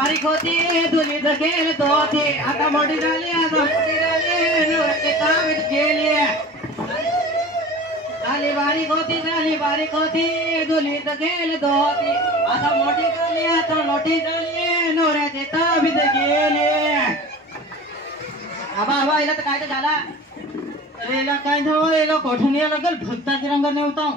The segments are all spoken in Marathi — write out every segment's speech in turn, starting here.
बारीक होती तुझी खेळ तो होती आता मोठी झाली गेली झाली बारीक होती तुझी खेळ तो होती आता मोठी झाली नवऱ्याचे ताबीत गेली आबा हिला तर काय तर झाला हिला काय झालं हिला कोठून यायला लागल भुताची रंग नेवता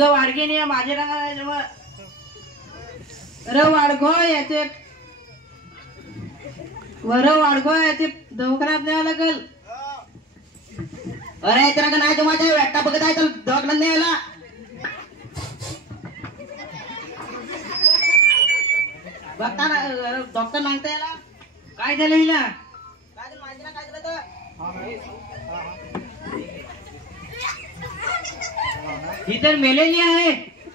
वाडगे नाही माझे वाडगो याचे दवाखान्यात न्यावं लागल अरे इतना का नाही माझ्या वेट्टा बघत आहे तर दवाखान्यात न्यायला बघता ना डॉक्टर मागता याला काय झालं हिला काय माहिती ना काय झालं तर ही तर मेलेली आहे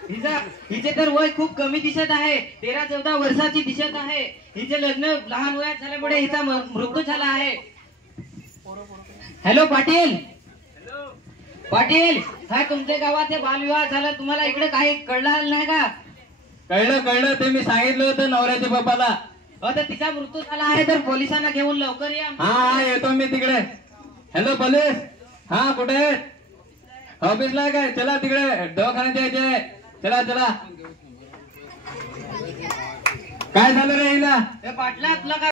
हिचे तर वय खूप कमी दिसत आहे 13-14 वर्षाची दिसत आहे हिचे लग्न लहान वयात झाल्यामुळे हिचा मृत्यू झाला आहे हॅलो पाटील हा तुमच्या गावात बालविवाह झाला तुम्हाला इकडे काही कळलं नाही का कळलं ते मी सांगितलं होतं नवऱ्याच्या बापाला तर तिचा मृत्यू झाला आहे तर पोलिसांना घेऊन लवकर या हा येतो मी तिकडे हॅलो पोलीस हा कुठे ऑफिसला काय चला तिकडे दवाखान्यात यायचे चला काय झालं रे हिला पाटला तुला